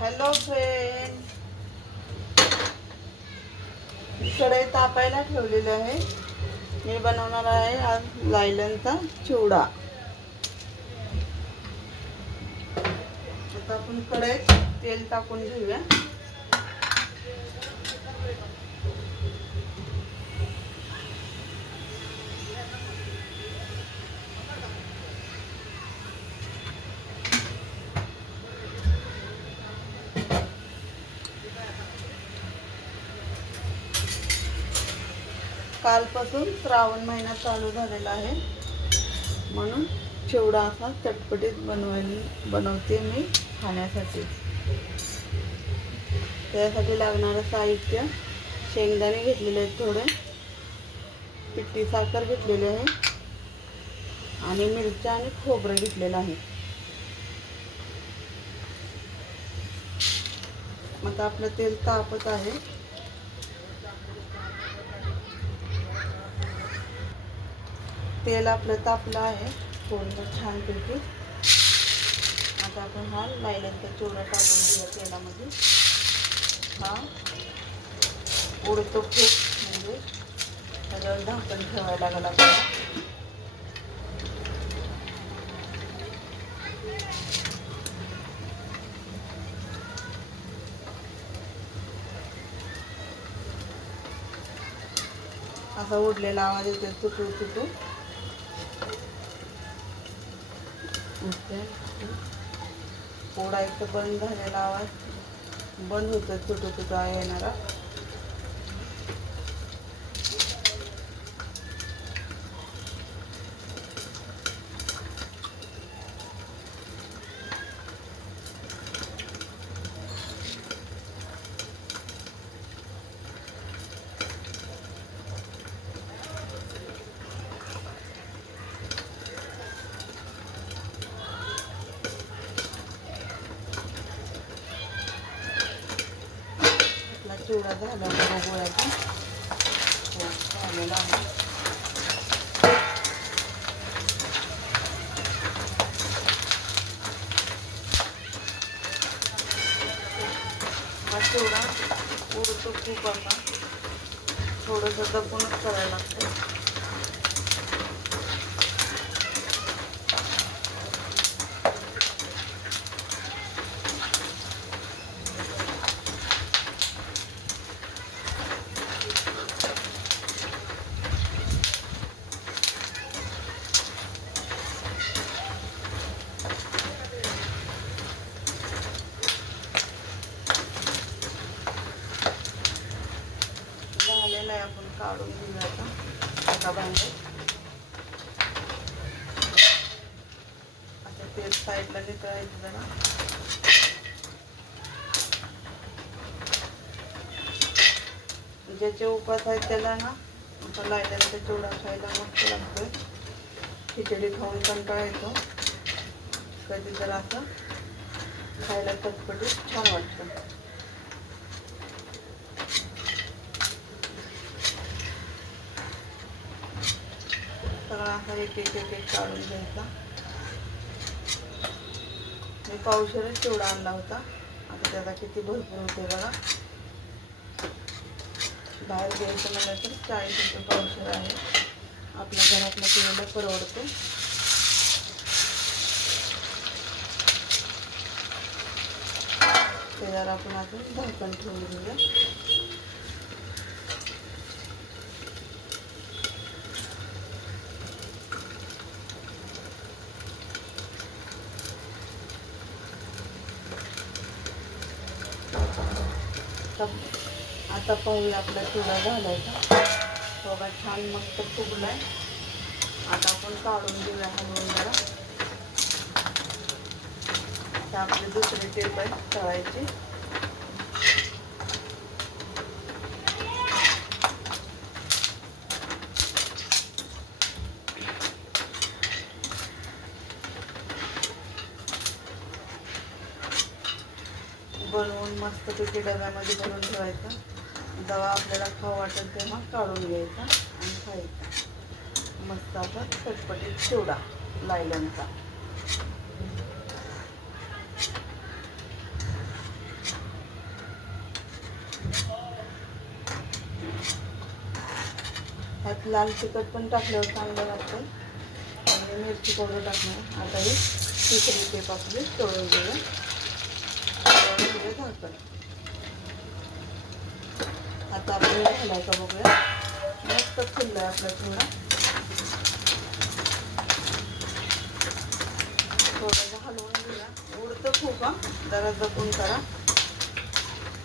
Hello friend इकडे तापायला ठेवलेली आहे. मी बनवणार आहे आज लायलनचा चिवडा. आता आपण कढईत तेल टाकून घेऊया. कालपासून श्रावण महिना चालू झालेला आहे. म्हणून चिवडा असा चटपटीत बनवायला बनवते मी खाण्यासाठी. त्यासाठी लागणारं साहित्य शेंगदाणे घेतलेले आहेत थोडे. पिठी साखर घेतलेली आहे. आणि मिरच्या आणि खोबरं घेतलेलं आहे. आता आपलं तेल तापत आहे. तेल आपलं तापलं आहे. थोडंसं छानपैकी. आता आपण हा लायलनचा चिवडा टाकून घेऊया तेलामध्ये. हा. उडतो खूप म्हणजे त्याच्यावर झाकण ठेवायला लागेल आपल्याला. असा उडलेला आवाज येतो तुटू तुटू. पोडायचं बंद झालेला आवाज. बंद होतो तुटू तुटू येणारा आपला चिवडा झाला का झालेला आहे चिवडा उडतो खूप आता थोडंसं दपूनच करायला लागतं झालेला आहे आपण काढून घेऊया आता. एका भांड्यात आता तेल साईडला नितळायचं जरा. ज्याचे उपास आहेत त्याला ना आता लायल्याचा चिवडा खायला मस्त लागतोय. खिचडी खाऊन कंटाळा येतो. कधी तर असं. खायला चटपटीत छान वाटतं. सगळा असा एक एक एक एक काढून घ्यायचा. मी पावशेरच चिवडा आणला होता. आता त्याचा किती भरपूर होते बघा. बाहेर घ्यायचं म्हणलं तर चाळीस रुपये पावशेर आहे. आपल्या घरातलं केलेलं परवडतो त्याच्यावर आपण अजून झाकण ठेवून घेऊया. आता आता पाहूया आपला चिवडा घालायचा बघा छान मस्त फुगलाय. आता आपण काढून घेऊया हलवून जरा. आता आपले दुसरे टेप आहे तळायचे. मस्तपैकी डब्यामध्ये भरून ठेवायचा. दवा आपल्याला खाऊ वाटेल तेव्हा काढून घ्यायचा आणि खायचा. मस्त आपण चटपटीत चिवडा लायलनचा. त्यात लाल तिखट पण टाकल्यावर चांगलं लागतं. आणि मिरची पावडर टाकणार. आता ही तिसरी टेप आपली तळून घेऊया झाकण आता आपण घालायचा बघूया. मस्त फुललं आहे आपला थोडा थोडंसं हलवून घेऊया. उडतं खूप हा. जरा जपून करा.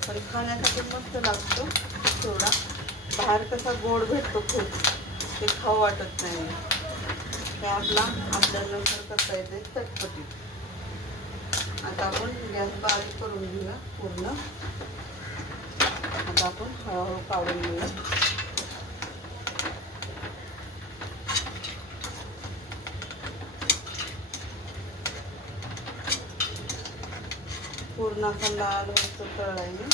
पण खाण्यासाठी मस्त लागतो थोडा बाहेर कसा गोड भेटतो खूप ते खाऊ वाटत नाही. ते आपला लवकर करता येते चटपटीत. आता आपण गॅस बारीक करून घेऊया पूर्ण. आता आपण हळूहळू काढून घेऊया. पूर्ण असा लाल मस्त तळायला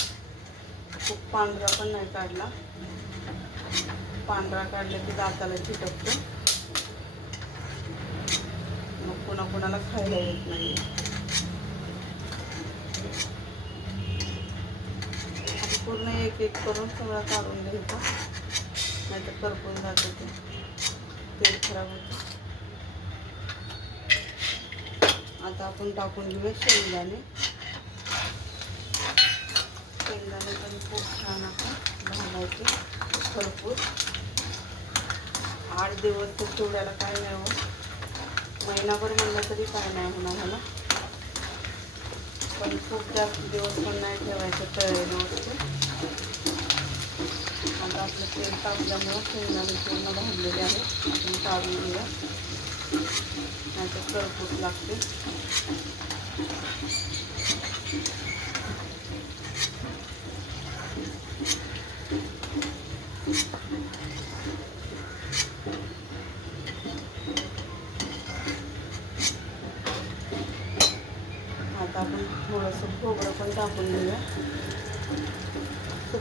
खूप पांढरा पण नाही काढला. पांढरा काढला की दाताला चिटकतो. मग कोणा कोणाला खायला येत नाही आता पूर्ण एक एक करून सगळं काढून घ्यायचा. नाहीतर करपून जाते ते. तेल खराब होतं. आता आपण टाकून घेऊया शेंगदाणे. शेंगदाणे पण खूप छान आपण घालायचे भरपूर. आठ दिवस तर चिवड्याला काय नाही हो महिनाभर म्हणलं तरी काय नाही होणार मला पण खूप जास्त दिवस पण नाही ठेवायचं तळलेलं वस्तू आता आपलं तेल तापल्यामुळं शेंगदाणे पूर्ण भाजलेले आहे आपण काढून घेऊया. नाहीतर करपूस लागते.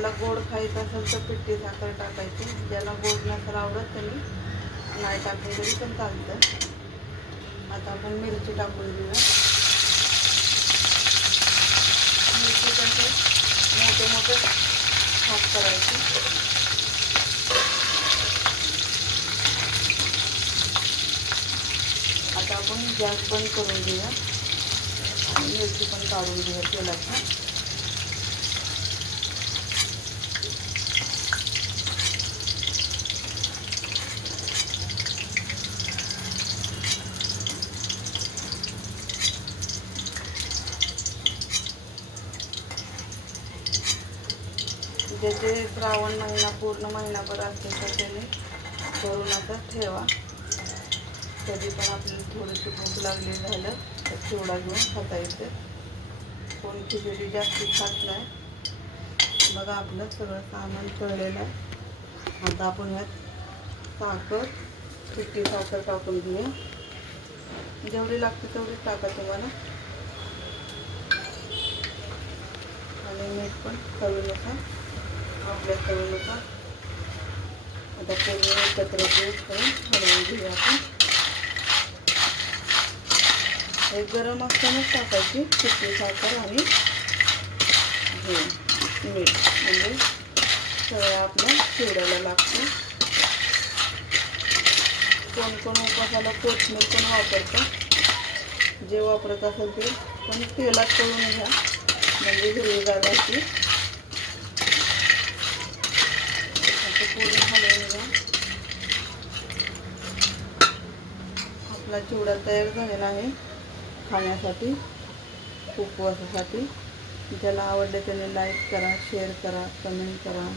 त्याला गोड खायचं असेल तर पिठी साखर टाकायची. ज्याला गोड नसेल आवडत त्यांनी नाही टाकली तरी पण चालतं. आता आपण मिरची टाकून देऊया मिरची कसे मोठे मोठे साफ करायचे. आता आपण गॅस बंद करून घेऊया. आणि मिरची पण काढून घेऊया तेलाची. म्हणजे ज्याचे श्रावण महिना पूर्ण महिनाभर असते तर त्याने करून आता ठेवा. कधी पण आपल्याला थोडीशी भूक लागली झालं तर चिवडा घेऊन खाता येते. कोण खिचडी जास्ती खात नाही. बघा आपलं सगळं सामान तळलेलं आहे. आता आपण यात साखर चिट्टी साखर टाकून घेऊया जेवढी लागते तेवढीच टाका तुम्हाला. आणि मीठ पण चवीनुसार आपल्या चवीनुसार आता पूर्ण एकत्र मिक्स करून हलवून घेऊया आपण. हे गरम असतानाच टाकायची पिठी साखर आणि हे मीठ. म्हणजे सगळं आपल्या चिवडायला लागतं. कोण कोण उपासाला कोथमीर पण वापरतं जे वापरत असेल ते पण तेलात करून घ्या. म्हणजे हिरवीगार राहते पूर्ण हलवून आपला चिवडा तयार झालेला आहे खाण्यासाठी उपवासासाठी ज्याला आवडले त्याने लाईक करा शेअर करा कमेंट करा.